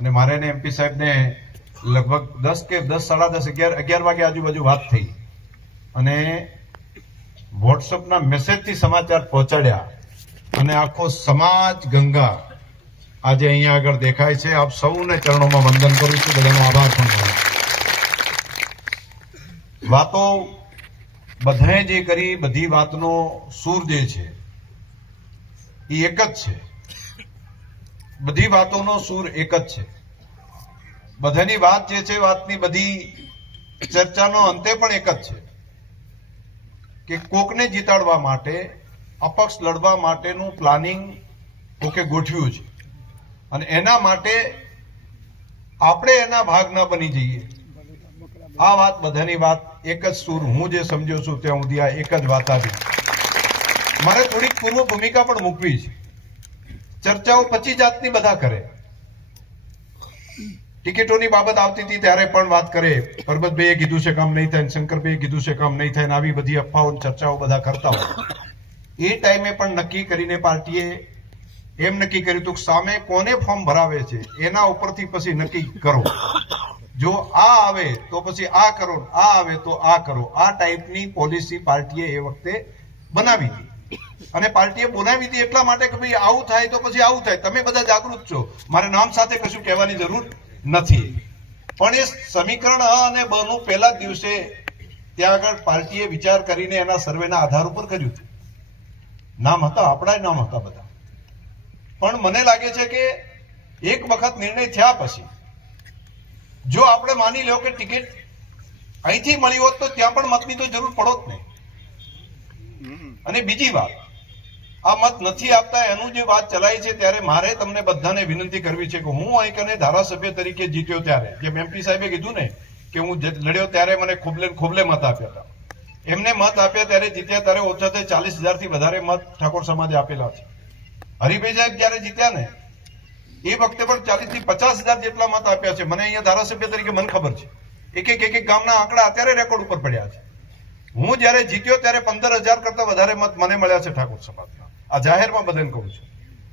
અને મારે ને એમપી સાહેબને લગભગ 10 કે 10 સાડા 10 11 વાગે આજુબાજુ વાત થઈ અને વોટ્સઅપના મેસેજથી સમાચાર પહોંચાડ્યા અને આખો સમાજ ગંગા આજે અહીંયા આગળ દેખાય છે. આપ સૌને ચરણોમાં વંદન કરું છું, બધાનો આભાર પણ કરું. વાતો બધાએ જે કરી, બધી વાતનો સૂર જે છે એ એક જ છે. બધી વાતોનો સૂર એક જ છે. બધાની વાત જે છે, વાતની બધી ચર્ચાનો અંતે પણ એક જ છે કે કોકને જીતાડવા માટે, અપક્ષ લડવા માટેનું પ્લાનિંગ કોકે ગોઠવ્યું છે અને એના માટે આપણે એના ભાગ ન બની જઈએ. આ વાત બધાની વાત એક જ સૂર. હું જે સમજ્યો છું ત્યાં સુધી આ એક જ વાત આવી. મારે થોડીક પૂર્વ ભૂમિકા પણ મૂકવી છે. ચર્ચાઓ 25 જાતની બધા કરે. ટિકિટોની બાબત આવતી હતી ત્યારે પણ વાત કરે, પરબતભાઈએ કીધું છે કામ નહીં થાય, શંકરભાઈએ કીધું છે કામ નહીં થાય, આવી બધી અફવાઓ ચર્ચાઓ બધા કરતા હોય. એ ટાઈમે પણ નક્કી કરીને પાર્ટીએ એમ નક્કી કર્યું હતું કે સામે કોને ફોર્મ ભરાવે છે એના ઉપરથી પછી નક્કી કરો. જો આ આવે તો પછી આ કરો, આ આવે તો આ કરો. આ ટાઈપની પોલિસી પાર્ટીએ એ વખતે બનાવી હતી. અને પાર્ટીએ બોલાવી હતી એટલા માટે કે ભાઈ આવું થાય તો પછી આવું થાય. તમે બધા જાગૃત છો, મારે નામ સાથે કશું કહેવાની જરૂર નથી. પણ એ સમીકરણ અ અને બ નું પહેલા જ દિવસે ત્યાં આગળ પાર્ટીએ વિચાર કરીને એના સર્વેના આધાર ઉપર કર્યું હતું. નામ હતા, આપણા નામ હતા બધા. પણ મને લાગે છે કે એક વખત નિર્ણય થયા પછી જો આપણે માની લો કે ટિકિટ અહીંથી મળી હોત તો ત્યાં પણ મતની તો જરૂર પડોત નહીં. અને બીજી વાત, આ મત નથી આપતા એનું જે વાત ચલાવી છે ત્યારે મારે તમને બધાને વિનંતી કરવી છે કે હું અહીં કને ધારાસભ્ય તરીકે જીત્યો ત્યારે, જેમ એમપી સાહેબે કીધું ને કે હું લડ્યો ત્યારે મને ખોબલે મત આપ્યા હતા. એમને મત આપ્યા ત્યારે જીત્યા ત્યારે ઓછાથી 40,000 થી વધારે મત ઠાકોર સમાજે આપેલા છે. હરિભાઈ સાહેબ જયારે જીત્યા ને એ વખતે પણ 40,000 થી 50,000 જેટલા મત આપ્યા છે. મને અહીંયા ધારાસભ્ય તરીકે મને ખબર છે. એક ગામના આંકડા અત્યારે રેકોર્ડ ઉપર પડ્યા છે. હું જયારે જીત્યો ત્યારે 15,000 કરતા વધારે મત મને મળ્યા છે ઠાકોર સમાજના. આ જાહેરમાં બધાને કહું છું.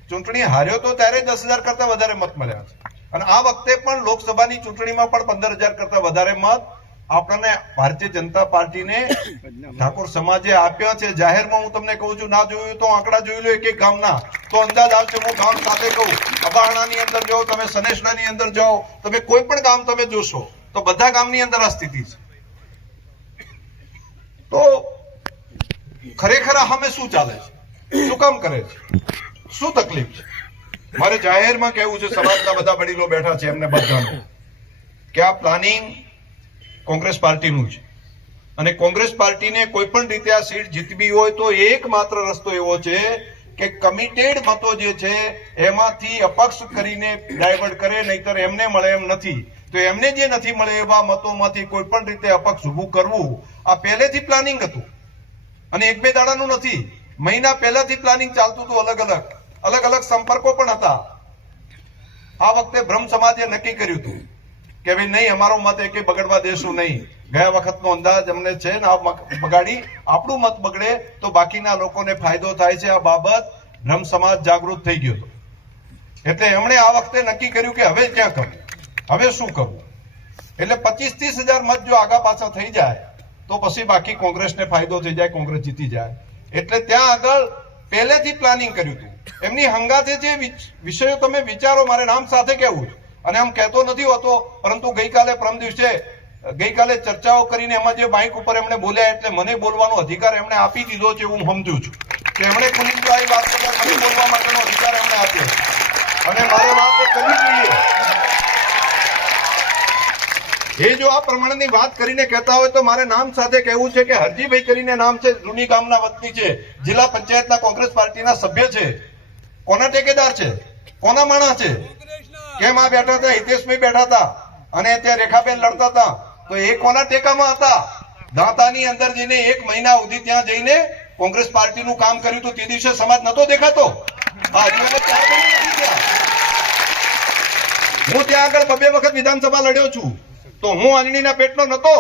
ચૂંટણી હાર્યો તો ત્યારે 10,000 કરતા વધારે મત મળ્યા છે. અને આ વખતે પણ લોકસભાની ચૂંટણીમાં પણ 15,000 કરતા વધારે મત આપણને ભારતીય જનતા પાર્ટીને ઠાકોર સમાજે આપ્યા છે. જાહેરમાં હું તમને કહું છું, ના જોયું તો આંકડા જોઈ લો એક ગામના તો અંદાજ આવશે. હું ગામ સાથે કહું, અબારણાની અંદર જાઓ, તમે સનેશનાની અંદર જાઓ, તમે કોઈ પણ ગામ તમે જોશો તો બધા ગામની અંદર આ સ્થિતિ છે. તો ખરેખર અમે શું ચાલે છે, શું કામ કરે છે, શું તકલીફ છે? મારે જાહેરમાં કહેવું છે, સમાજના બધા વડીલો બેઠા છે એમને બધાને કે આ પ્લાનિંગ કોંગ્રેસ પાર્ટીનું છે અને કોંગ્રેસ પાર્ટીને કોઈ પણ રીતે આ સીટ જીતવી હોય તો એકમાત્ર રસ્તો એવો છે કે કમિટેડ મતો જે છે એમાંથી અપક્ષ કરીને ડાયવર્ટ કરે, નહીતર એમને મળે એમ નથી. તો એમને જે નથી મળે એવા મતોમાંથી કોઈ પણ રીતે અપક્ષ ઉભું કરવું આ પહેલેથી પ્લાનિંગ હતું. અને એક બે દાડાનું નથી, મહિના પહેલાથી પ્લાનિંગ ચાલતું હતું. અલગ અલગ સંપર્કો પણ હતા. આ વખતે બ્રહ્મ સમાજે નક્કી કર્યું હતું કે ભાઈ નહીં, અમારો મત એકે બગડવા દેશું નહીં. ગયા વખતનો અંદાજ અમને છે ને આ બગાડી આપણું મત બગડે તો બાકીના લોકોને ફાયદો થાય છે. આ બાબત બ્રહ્મ સમાજ જાગૃત થઈ ગયો હતો. એટલે એમણે આ વખતે નક્કી કર્યું કે હવે ક્યાં કરવું, હવે શું કરવું. એટલે 25-30 હજાર મત જો આગા પાછા થઈ જાય તો પછી બાકી કોંગ્રેસને ફાયદો થઈ જાય, કોંગ્રેસ જીતી જાય. એટલે ત્યાં આગળ પહેલેથી પ્લાનિંગ કર્યું હતું. એમની હંગાથે જે વિષયો તમે વિચારો, મારે નામ સાથે કહેવું અને આમ કહેતો નથી હોતો, પરંતુ ગઈકાલે ચર્ચાઓ કરીને એમાં જે માઇક ઉપર એમણે બોલ્યા એટલે મને બોલવાનો અધિકાર એમણે આપી દીધો છે એવું હું સમજુ છું કે એમણે ખુલ્લી વાત કરતા મને બોલવા માટેનો અધિકાર એમણે આપ્યો અને મારે વાત કરવી જોઈએ. એ જો આ પ્રમાણેની વાત કરીને કહેતા હોય તો મારે નામ સાથે કહેવું છે કે હરજીભાઈ કરીને નામ છે, રૂની ગામના વતની છે, જિલ્લા પંચાયતના કોંગ્રેસ પાર્ટીના સભ્ય છે. કોના ટેકેદાર છે, કોના માણસ છે? કેમ આ બેઠા હતા, હિતેશભાઈ બેઠા હતા અને ત્યાં રેખાબેન લડતા હતા તો એ કોના ટેકામાં હતા? દાંતાની અંદર જઈને 1 મહિના સુધી ત્યાં જઈને કોંગ્રેસ પાર્ટીનું કામ કર્યું તો તે દિવસે સમાજ નતો દેખાતો. હું ત્યાં આગળ 2 વખત વિધાનસભા લડ્યો છું તો હું આંજણીના પેટનો નતો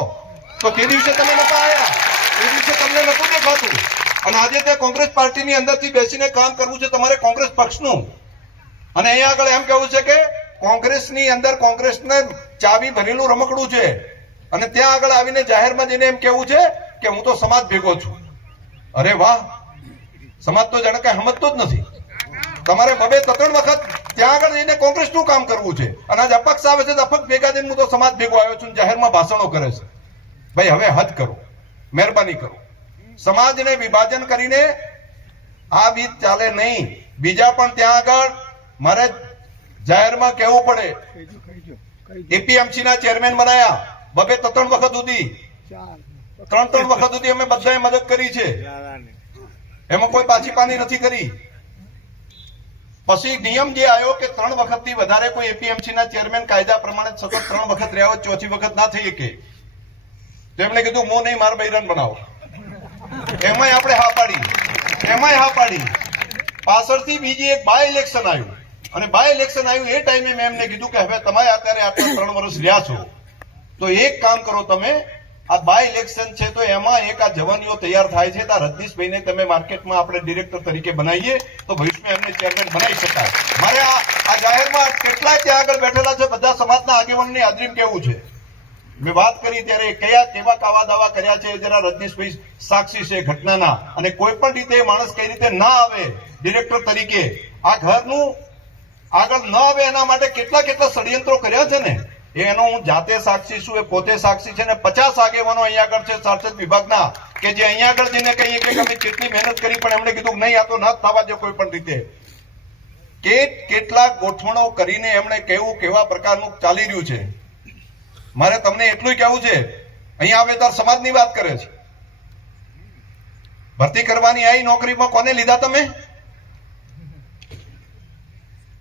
તો તે દિવસે તમે નતા આવ્યા, તે દિવસે તમને નતું દેખાતું. અને આજે ત્યાં કોંગ્રેસ પાર્ટીની અંદરથી બેસીને કામ કરવું છે તમારે કોંગ્રેસ પક્ષનું. અને અહીંયા આગળ એમ કહેવું છે કે કોંગ્રેસની અંદર કોંગ્રેસને ચાવી ભરેલું રમકડું છે અને ત્યાં આગળ આવીને જાહેરમાં જઈને એમ કેવું છે કે હું તો સમાજ ભેગો છું. અરે વાહ, સમાજ તો જાણે કઈ સમજતો જ નથી. તમારે બબે ત્રણ વખત ત્યાં આગળ જઈને કોંગ્રેસનું કામ કરવું છે અને આજ અપક્ષ આવે છે તો અપક્ષ ભેગા થઈને હું તો સમાજ ભેગો આવ્યો છું, જાહેરમાં ભાષણો કરે છે. ભાઈ હવે હદ કરો, મહેરબાની કરો. સમાજને વિભાજન કરીને આ બીજ ચાલે નહીં. બીજા પણ ત્યાં આગળ મારે જાહેરમાં કહેવું પડે, એપીએમસી ના ચેરમેન બનાયા બબે ત્રણ વખત સુધી, ત્રણ વખત સુધી અમે બધાએ મદદ કરી છે, એમાં કોઈ પાછી પાની નથી કરી. પછી નિયમ જે આવ્યો કે 3 વખતથી વધારે કોઈ એપીએમસી ના ચેરમેન કાયદા પ્રમાણે સતત 3 વખત રહ્યા હોય, ચોથી વખત ના થઈ શકે. તો એમને કીધું મો નહીં, માર બૈરન બનાવો. એમાંય આપણે હા પાડી. પાછળથી બીજી એક બાય ઇલેક્શન આવ્યું અને બાય ઇલેક્શન આવ્યું એ ટાઈમે મેં એમને કીધું કે હવે તમે અત્યારે આટલા 3 વર્ષ રહ્યા છો તો એક કામ કરો, તમે આ બાય ઇલેક્શન છે તો એમાં એક આ જવાનીઓ તૈયાર થાય છે, આ રજનીશભાઈને તમે માર્કેટમાં આપણે ડિરેક્ટર તરીકે બનાવીએ તો ભવિષ્યમાં એમને ચેરમેન બનાવી શકાય. મારે આ જાહેરમાં કેટલાય ત્યાં આગળ બેઠેલા છે બધા સમાજના આગેવાનની હાજરીમાં કેવું છે. મેં વાત કરી ત્યારે કેવા કાવા દાવા કર્યા છે, જરા રજનીશભાઈ સાક્ષી છે ઘટનાના. અને કોઈ પણ રીતે માણસ કઈ રીતે ના આવે ડિરેક્ટર તરીકે, આ ઘરનું આગળ ન આવે એના માટે કેટલા ષડયંત્રો કર્યા છે ને, એનો હું જાતે સાક્ષી છું, એ પોતે સાક્ષી છે. ને 50 આગેવાનો અહીંયા આગળ છે સાંસદ વિભાગના કે જે અહીંયા આગળ જઈને કહીએ કે અમે કેટલી મહેનત કરી પણ એમણે કીધું નહીં, આ તો ન થવા દે કોઈ પણ રીતે. કેટલાક ગોઠવણો કરીને એમણે કેવા પ્રકારનું ચાલી રહ્યું છે. મારે તમને એટલું કહેવું છે, અહીંયા આવે તો સમાજની વાત કરે છે. ભરતી કરવાની આવી નોકરીમાં કોને લીધા તમે?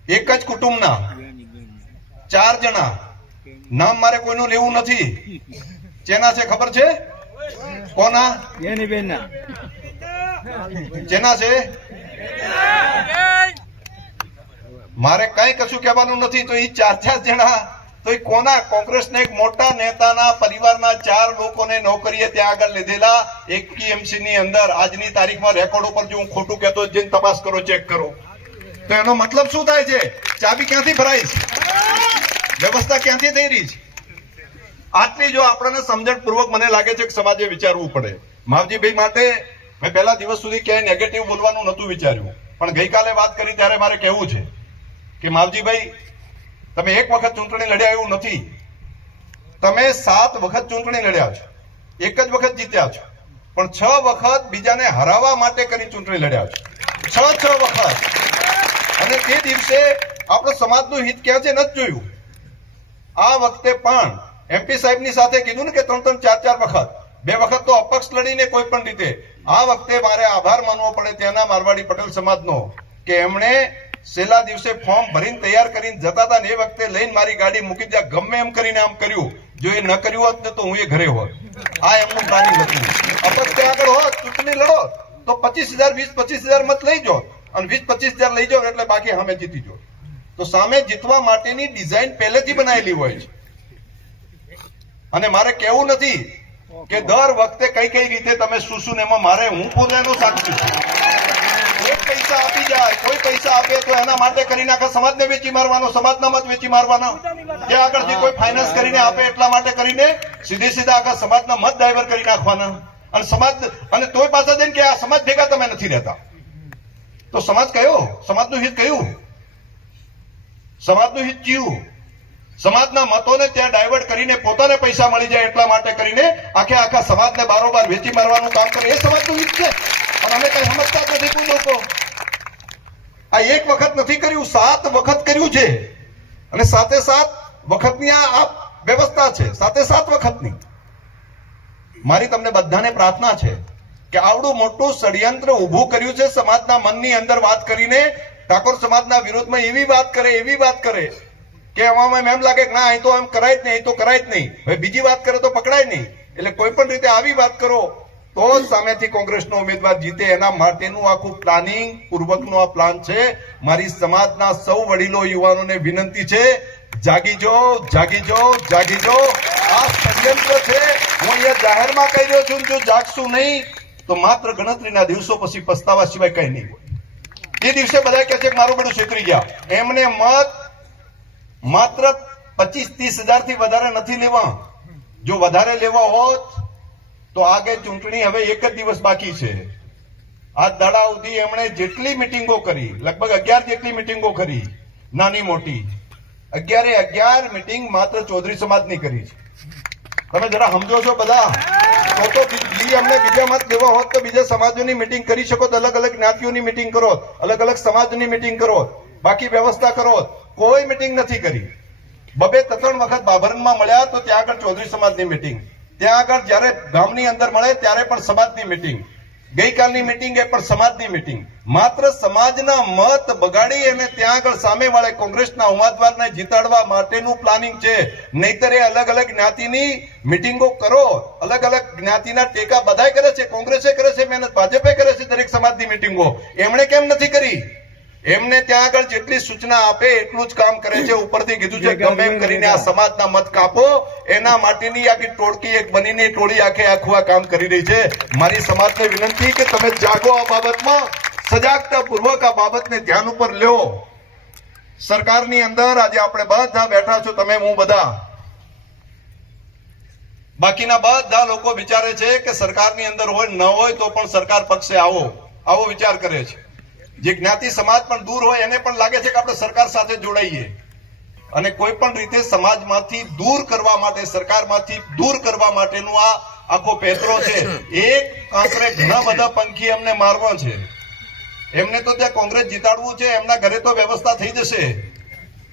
એક જ કુટુંબના 4 જણા. નામ મારે કોઈનું લેવું નથી. જેના છે ખબર છે? કોના? જેના છે? મારે કઈ કશું કહેવાનું નથી. તો એ 4 જણા તો એ કોના? કોંગ્રેસના એક મોટા નેતાના પરિવારના 4 લોકોને નોકરીએ ત્યાં આગળ લીધેલા એપીએમસી ની અંદર. આજની તારીખમાં રેકોર્ડ ઉપર જો હું ખોટું કહેતો જઈને તપાસ કરો, ચેક કરો. તો એનો મતલબ શું થાય છે? ચાબી ક્યાંથી ભરાઈ છે? વ્યવસ્થા ક્યાંથી થઈ રહી છે? આટલી જો આપણને સમજણપૂર્વક મને લાગે છે કે સમાજે વિચારવું પડે. માવજીભાઈ માટે મેં પહેલા દિવસ સુધી ક્યાંય નેગેટિવ બોલવાનું નહોતું વિચાર્યું, પણ ગઈકાલે વાત કરી ત્યારે મારે કહેવું છે કે માવજીભાઈ તમે એક વખત ચૂંટણી લડ્યા એવું નથી, તમે 7 વખત ચૂંટણી લડ્યા છો, એક જ વખત જીત્યા છો, પણ 6 વખત બીજાને હરાવવા માટે કરી ચૂંટણી લડ્યા છો. 6 વખત. અને તે દિવસે આપણો સમાજનું હિત ક્યાં છે નથી જોયું. આ વખતે પણ એમપી સાહેબની સાથે કીધું ને કે 3-3, 4-4 વખત, 2 વખત તો અપક્ષ લડીને કોઈ પણ રીતે. આ વખતે મારે આભાર માનવો પડે ત્યાંના મારવાડી પટેલ સમાજનો કે એમણે છેલ્લા દિવસે ફોર્મ ભરીને તૈયાર કરીને જતા હતા ને એ વખતે લઈને મારી ગાડી મૂકી દીધા. ગમે એમ કરીને આમ કર્યું. જો એ ન કર્યું હોત ને તો હું એ ઘરે હોત. આ એમનું પ્લાનિંગ હતું. અપક્ષ ત્યાં આગળ હોત, ચૂંટણી લડો તો 25,000 મત લઈ જાઓ અને 20-25,000 લઈ જાઓ એટલે બાકી સામે જીતી જાઓ. તો સામે જીતવા માટેની ડિઝાઇન પહેલેથી બનાવેલી હોય છે. અને મારે કેવું નથી કે દર વખતે કઈ રીતે તમે શું એમાં મારે હું પોતાનો સાક્ષી છું. કોઈ પૈસા આપી જાય, કોઈ પૈસા આપે તો એના માટે કરીને આખા સમાજને વેચી મારવાનો, સમાજના મત વેચી મારવાના. જે આગળથી કોઈ ફાઇનાન્સ કરીને આપે એટલા માટે કરીને સીધા આખા સમાજના મત ડાયવર્ટ કરી નાખવાના. અને સમાજ અને તોય પાછા જઈને કે આ સમાજ ભેગા તમે નથી રહેતા. તો સમાજ કયો? સમાજનું હિત કયું? સમાજનું હિત કયું? સમાજના મતોને ત્યાં ડાયવર્ટ કરીને પોતાને પૈસા મળી જાય એટલા માટે કરીને આખા સમાજને બારોબાર વેચી મારવાનું કામ કરે એ સમાજનું હિત છે. અને અમે કઈ સમજતા જ નથી કોઈ લોકો. આ એક વખત નથી કર્યું, 7 વખત કર્યું છે. અને 7 વખતની આ વ્યવસ્થા છે, 7 વખતની. મારી તમને બધાને પ્રાર્થના છે કે આવડું મોટું ષડયંત્ર ઉભું કર્યું છે સમાજના મનની અંદર વાત કરીને, ઠાકોર સમાજના વિરોધમાં એવી વાત કરે કે આમાં એમ લાગે કે ના અહીં તો એમ કરાય જ નહીં, અહીં તો કરાય જ નહીં. હવે બીજી વાત કરે તો પકડાય નહીં. એટલે કોઈ પણ રીતે આવી વાત કરો તો સામેથી કોંગ્રેસનો ઉમેદવાર જીતે એના માટેનું આખું પ્લાનિંગ પૂર્વકનો આ પ્લાન છે. મારી સમાજના સૌ વડીલો યુવાનોને વિનંતી છે, જાગી જો. આ ષડયંત્ર છે. હું અહીંયા જાહેરમાં કહી રહ્યો છું, જો જાગશું નહીં તો માત્ર ગણતરીના દિવસો પછી પસ્તાવા સિવાય કઈ નહીં હોય. એ દિવસે બધા કહે છે કે મારું બેડું છેતરી ગયા. એમને મત માત્ર 25-30 હજારથી વધારે નથી લેવા. જો વધારે લેવા હોત તો આગે ચૂંટણી હવે એક જ દિવસ બાકી છે. આ દાડા સુધી એમણે જેટલી મિટિંગો કરી, લગભગ 11 જેટલી મિટિંગો કરી, નાની મોટી 11 મિટિંગ માત્ર ચૌધરી સમાજની કરી છે. તમે જરા સમજો છો બધા? તો અમને બીજા મત દેવા હોત તો બીજા સમાજોની મિટિંગ કરી શકો, અલગ અલગ જ્ઞાતિઓની મિટિંગ કરો, અલગ અલગ સમાજની મિટિંગ કરો, બાકી વ્યવસ્થા કરો. કોઈ મિટિંગ નથી કરી. 2-3 વખત બાભરણમાં મળ્યા તો ત્યાં આગળ ચૌધરી સમાજની મિટિંગ, ત્યાં આગળ જયારે ગામની અંદર મળે ત્યારે પણ સમાજની મિટિંગ, ગઈકાલની મિટિંગ એ પણ સમાજની મિટિંગ. માત્ર સમાજના મત બગાડી અને ત્યાં આગળ સામેવાળા કોંગ્રેસના ઉમેદવારને જીતાડવા માટેનું પ્લાનિંગ છે. નહીતર એ અલગ અલગ જ્ઞાતિની મિટિંગો કરો, અલગ અલગ જ્ઞાતિના ટેકા બધાય કરે છે, કોંગ્રેસે કરે છે મહેનત, ભાજપે કરે છે દરેક સમાજની મિટિંગો. એમણે કેમ નથી કરી? એમને ત્યાં આગળ જેટલી સૂચના આપે એટલું જ કામ કરે છે. ઉપરથી કીધું છે ગમે એમ કરીને આ સમાજના મત કાપો, એના માટેની આખી ટોળકી એક બનીને ટોળી આખું આ કામ કરી રહી છે. મારી સમાજને વિનંતી કે તમે જાગો, આ બાબતમાં સજાગતા પૂર્વક આ બાબતને ધ્યાન ઉપર લ્યો. સરકારની અંદર આજે આપણે બધા બેઠા છો, તમે હું બધા, બાકીના બધા લોકો વિચારે છે કે સરકારની અંદર હોય ન હોય તો પણ સરકાર પક્ષે આવો વિચાર કરે છે. જે જ્ઞાતિ સમાજ પણ દૂર હોય એને પણ લાગે છે કે આપણે સરકાર સાથે જોડાઈએ, અને કોઈ પણ રીતે સમાજમાંથી દૂર કરવા માટે, સરકારમાંથી દૂર કરવા માટેનું આ આખો પેતરો છે. એક કાંકરે ઘણા બધા પંખી એમને મારવા છે. એમને તો ત્યાં કોંગ્રેસ જીતાડવું છે, એમના ઘરે તો વ્યવસ્થા થઈ જશે,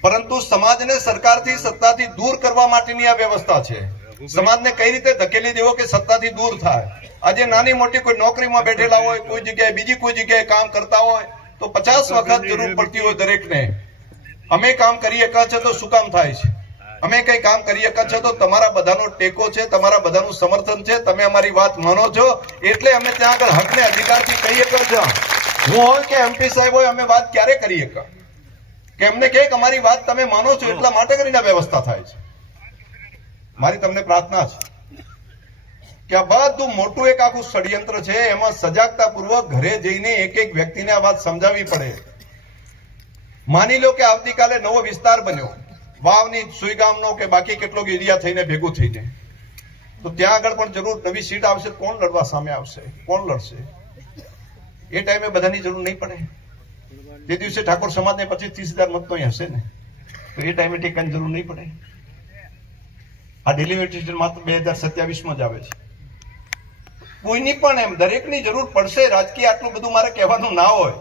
પરંતુ સમાજને સરકારથી, સત્તાથી દૂર કરવા માટેની આ વ્યવસ્થા છે. સમાજને કઈ રીતે ધકેલી દેવો કે સત્તાથી દૂર થાય. આજે નાની મોટી કોઈ નોકરીમાં બેઠેલા હોય, કોઈ જગ્યાએ બીજી કોઈ જગ્યાએ કામ કરતા હોય તો 50 વખત જરૂર પડતી હોય દરેકને. અમે કામ કરીએ છે તો શું કામ થાય છે? અમે કઈ કામ કરીએ છે તો તમારા બધાનો ટેકો છે, તમારા બધાનું સમર્થન છે, તમે અમારી વાત માનો છો એટલે અમે ત્યાં આગળ હકને અધિકારથી કહીએ છો. હું હોય કે MP સાહેબ હોય, અમે વાત ક્યારે કરીએ કે એમને કે અમારી વાત તમે માનો છો એટલા માટે કરીને વ્યવસ્થા થાય છે. મારી તમને પ્રાર્થના છે કે આ બધું મોટું એક આખું ષડયંત્ર છે. એમાં સજાગતા પૂર્વક ઘરે જઈને એક એક વ્યક્તિને આ વાત સમજાવવી પડે. માની લો કે આવતીકાલે નવો વિસ્તાર બન્યો, વાવની સુઈગામનો કે બાકી કેટલોક એરિયા થઈને ભેગું થઈને, તો ત્યાં આગળ પણ જરૂર નવી સીટ આવશે. કોણ લડવા સામે આવશે? કોણ લડશે? એ ટાઈમે બધાની જરૂર નહીં પડે. તે દિવસે ઠાકોર સમાજને 25-30 હજાર મત તો અહીં હશે ને, તો એ ટાઈમે ટેકાની જરૂર નહીં પડે. આ ડિલિમિટેશન માત્ર 2027માં જ આવે છે. કોઈની પણ એમ દરેકની જરૂર પડશે. રાજકીય આટલું બધું મારે કહેવાનું ના હોય.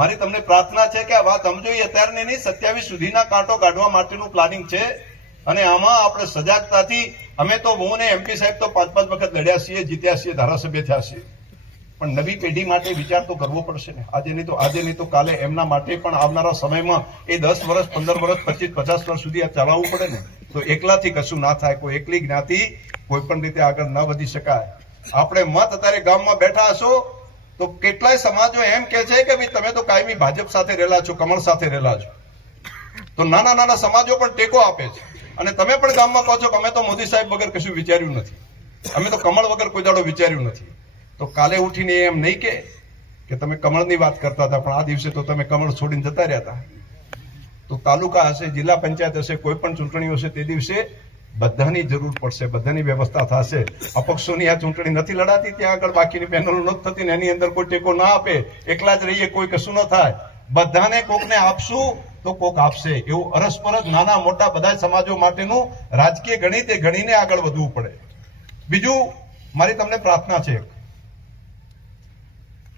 મારી તમને પ્રાર્થના છે કે આ વાત સમજો. અત્યારની નહીં, 27 સુધીના કાંટો કાઢવા માટેનું પ્લાનિંગ છે. અને આમાં આપણે સજાગતાથી, અમે તો હું ને MP સાહેબ તો 5-5 વખત લડ્યા છીએ, જીત્યા છીએ, ધારાસભ્ય થયા છીએ, પણ નવી પેઢી માટે વિચાર તો કરવો પડશે ને. આજે નહીં તો કાલે એમના માટે પણ આવનારા સમયમાં એ 10 વર્ષ, 15 વર્ષ, 25-50 વર્ષ સુધી આ ચલાવવું પડે ને. તો એકલાથી કશું ના થાય. કોઈ એકલી જ્ઞાતિ કોઈ પણ રીતે આગળ ના વધી શકાય. આપણે મત અત્યારે ગામમાં બેઠા હશો તો કેટલાય સમાજો એમ કે છે કે ભાઈ તમે તો કાયમી ભાજપ સાથે રહેલા છો, કમળ સાથે રહેલા છો, તો નાના નાના સમાજો પણ ટેકો આપે છે. અને તમે પણ ગામમાં કહો છો કે અમે તો મોદી સાહેબ વગર કશું વિચાર્યું નથી, અમે તો કમળ વગર કોઈ દાડો વિચાર્યું નથી. તો કાલે ઉઠીને એમ નહીં કે તમે કમળની વાત કરતા હતા, પણ આ દિવસે તો તમે કમળ છોડીને જતા રહ્યા હતા. તો તાલુકા હશે, જિલ્લા પંચાયત હશે, કોઈ પણ ચૂંટણી હશે, તે દિવસે બધાની જરૂર પડશે, બધાની વ્યવસ્થા થશે. અપક્ષોની આ ચૂંટણી નથી લડાતી, ત્યાં આગળ બાકીની પેનલો નથી થતી ને એની અંદર કોઈ ટેકો ના આપે, એકલા જ રહીએ, કોઈ કશું ન થાય. બધાને કોકને આપશું તો કોક આપશે. એવું અરસપરસ નાના મોટા બધા સમાજો માટેનું રાજકીય ગણિત ગણીને આગળ વધવું પડે. બીજું મારી તમને પ્રાર્થના છે,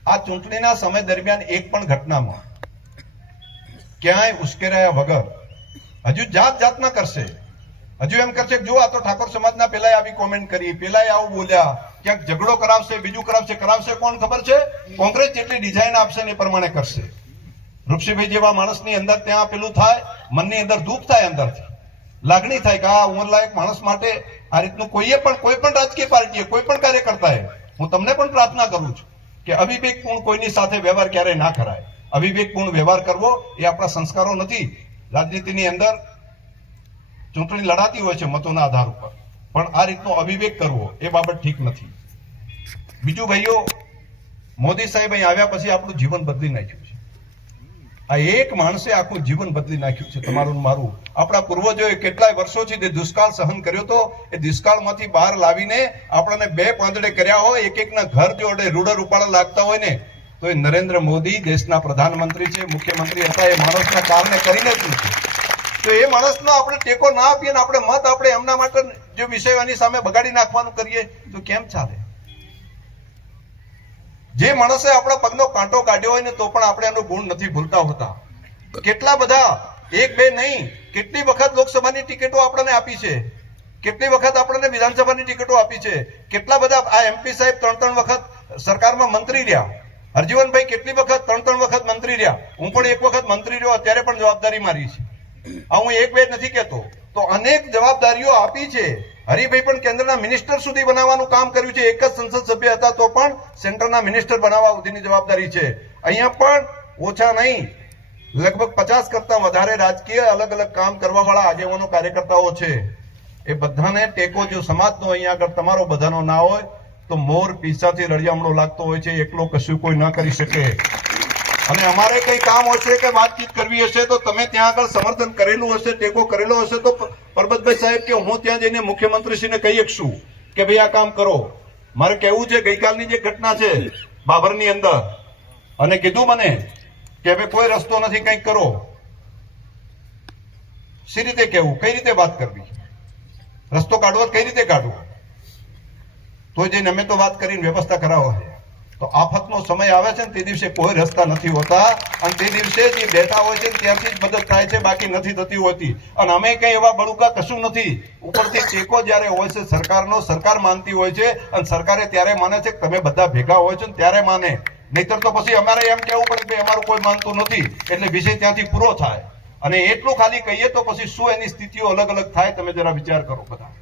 આ ચૂંટણીના સમય દરમિયાન એક પણ ઘટનામાં ક્યાંય ઉશ્કેરાયા વગર હજુ જાતના કરશે. હજુ એમ કરશે કે જો આ તો ઠાકોર સમાજના પેલા આવી કોમેન્ટ કરી, પેલા આવું બોલ્યા, ક્યાંક ઝઘડો કરાવશે, બીજું કરાવશે કોણ ખબર છે? કોંગ્રેસ જેટલી ડિઝાઇન આપશે ને એ પ્રમાણે કરશે. વૃક્ષભાઈ જેવા માણસની અંદર ત્યાં પેલું થાય, મનની અંદર દુઃખ થાય, અંદરથી લાગણી થાય કે આ ઉંમરલાયક માણસ માટે આ રીતનું કોઈ પણ રાજકીય પાર્ટીએ, કોઈ પણ કાર્યકર્તાએ, હું તમને પણ પ્રાર્થના કરું છું કે અવિવેકપૂર્ણ કોઈની સાથે વ્યવહાર ક્યારેય ના કરાય. અવિવેકપૂર્ણ વ્યવહાર કરવો એ આપણા સંસ્કારો નથી. રાજનીતિની અંદર ચૂંટણી લડાતી હોય છે મતોના આધાર ઉપર, પણ આ રીતનો અવિવેક કરવો એ બાબત ઠીક નથી. બીજું ભાઈઓ, મોદી સાહેબ અહીં આવ્યા પછી આપણું જીવન બદલી નાખ્યું છે. આ એક માણસે આખું જીવન બદલી નાખ્યું છે, તમારું ને મારું. આપણા પૂર્વજોએ કેટલાય વર્ષોથી જે દુષ્કાળ સહન કર્યો હતો, એ દુષ્કાળમાંથી બહાર લાવીને આપણને 2 પાંદડે કર્યા હોય, એક એકના ઘર જો રૂડર ઉપાડા લાગતા હોય ને, તો એ નરેન્દ્ર મોદી દેશના પ્રધાનમંત્રી છે, મુખ્યમંત્રી હતા, એ માણસના કારણે કરીને જ નથી. તો એ માણસનો આપણે ટેકો ના આપીએ ને આપણે મત આપણે એમના માટે જો વિષય એની સામે બગાડી નાખવાનું કરીએ તો કેમ ચાલે? જે માણસે આપણા પગનો કાંટો કાઢ્યો હોય ને તો પણ આપણે એનો ગુણ નથી ભૂલતા હોતા. કેટલા બધા, 1 2 નહીં, કેટલી વખત લોકસભાની ટિકિટો આપણને આપી છે, કેટલી વખત આપણને વિધાનસભાની ટિકિટો આપી છે, કેટલા બધા આ MP સાહેબ 3 વખત સરકારમાં મંત્રી રહ્યા, હરજીવનભાઈ કેટલી વખત 3 વખત મંત્રી રહ્યા, હું પણ 1 વખત મંત્રી રહ્યો, અત્યારે પણ જવાબદારી મારી છે. આ હું 1 2 નથી કહેતો, તો અનેક જવાબદારીઓ આપી છે. હરિભાઈ પણ કેન્દ્રના મિનિસ્ટર સુધી બનાવવાનું કામ કર્યું છે, એક જ સંસદ સભ્ય હતા તો પણ સેન્ટરના મિનિસ્ટર બનાવવા સુધીની જવાબદારી છે. અહીંયા પણ ઓછા નહીં, લગભગ 50 કરતા વધારે રાજકીય અલગ અલગ કામ કરવા વાળા આગેવાનો કાર્યકર્તાઓ છે. એ બધાને ટેકો જો સમાજનો અહીંયા આગળ તમારો બધાનો ના હોય તો મોર પીસાથી રળિયામણો લાગતો હોય છે, એકલો કશું કોઈ ન કરી શકે. અને અમારે કઈ કામ હશે કે વાતચીત કરવી હશે તો તમે ત્યાં આગળ સમર્થન કરેલું હશે, ટેકો કરેલો હશે તો પરબતભાઈ સાહેબ કે હું ત્યાં જઈને મુખ્યમંત્રીશ્રીને કહી શકશું કે ભાઈ આ કામ કરો. મારે કહેવું છે, ગઈકાલની જે ઘટના છે બાબરની અંદર, અને કીધું મને કે હવે કોઈ રસ્તો નથી, કંઈક કરો. સી રીતે કહેવું, કઈ રીતે વાત કરવી, રસ્તો કાઢવો કઈ રીતે કાઢવો? તો જઈને અમે તો વાત કરીને વ્યવસ્થા કરાવો છે. તો આફતનો સમય આવે છે ને તે દિવસે કોઈ રસ્તા નથી હોતા, અને તે દિવસે જે બેઠા હોય છે ત્યાંથી જ મદદ થાય છે, બાકી નથી થતી હોતી. અને અમે કઈ એવા બળુકા કશું નથી. ઉપરથી ટેકો જયારે હોય છે સરકારનો, સરકાર માનતી હોય છે, અને સરકારે ત્યારે માને છે કે તમે બધા ભેગા હોય છે ને ત્યારે માને, નહીતર તો પછી અમારે એમ કહેવું પડે કે અમારું કોઈ માનતું નથી, એટલે વિષય ત્યાંથી પૂરો થાય. અને એટલું ખાલી કહીએ તો પછી શું એની સ્થિતિઓ અલગ અલગ થાય, તમે જરા વિચાર કરો બધા.